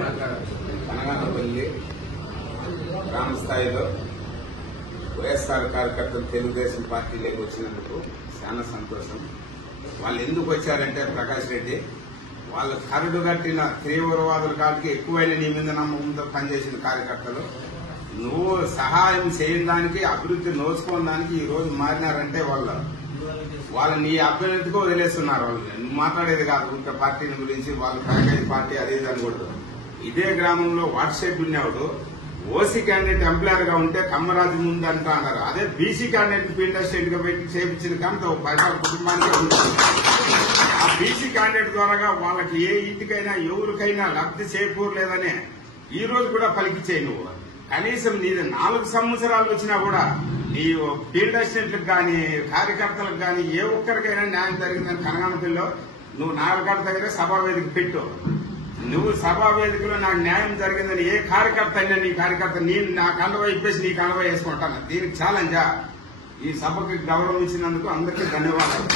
కనగానపల్లి గ్రామ స్థాయిలో వైఎస్ఆర్ కార్యకర్తలు తెలుగుదేశం పార్టీలోకి వచ్చినందుకు చాలా సంతోషం. వాళ్ళు ఎందుకు వచ్చారంటే ప్రకాష్ రెడ్డి వాళ్ళు కరడు కట్టిన తీవ్రవాదుల కాడికి ఎక్కువైన నీ మీద నమ్మకంతో పనిచేసిన కార్యకర్తలు నువ్వు సహాయం చేయని దానికి అభివృద్ధి నోచుకోని దానికి ఈ రోజు మారినారంటే వాళ్ళు నీ అభ్యర్థికి వదిలేస్తున్నారు. వాళ్ళు నువ్వు మాట్లాడేది కాదు ఇంకా పార్టీని గురించి వాళ్ళు ప్యాకేజ్ పార్టీ అదే అనుకోడు. ఇదే గ్రామంలో వాట్సాప్ ఉన్నవాడు ఓసీ క్యాండిడేట్ ఎంప్లాయర్ గా ఉంటే కమ్మరాజు ముందు అంటా అన్నారు. అదే బీసీ క్యాండిడేట్ ఫీల్డ్ అసిస్టెంట్ గా పెట్టి చేయించిన కానీ పైసలు కుటుంబానికి ఆ బీసీ క్యాండిడేట్ ద్వారా వాళ్ళకి ఏ ఇంటికైనా ఎవరికైనా లబ్ధి చేకూరలేదనే ఈ రోజు కూడా పలికిచ్చేయి. నువ్వు కనీసం నీది 4 సంవత్సరాలు వచ్చినా కూడా నీ ఫీల్డ్ అసిస్టెంట్లకు కానీ కార్యకర్తలకు కానీ ఏ ఒక్కరికైనా న్యాయం జరిగిందని కనగానపల్లిలో నువ్వు నాలుగడ దగ్గర సభావేదిక పెట్టు. నువ్వు సభావేదికలో నాకు న్యాయం జరిగిందని ఏ కార్యకర్త అయినా నీ కార్యకర్త నేను నా కండవ ఇప్పేసి నీ కండవ వేసుకుంటాను. దీనికి ఛాలెంజా? ఈ సభకు గౌరవం ఇచ్చినందుకు అందరికీ ధన్యవాదాలు.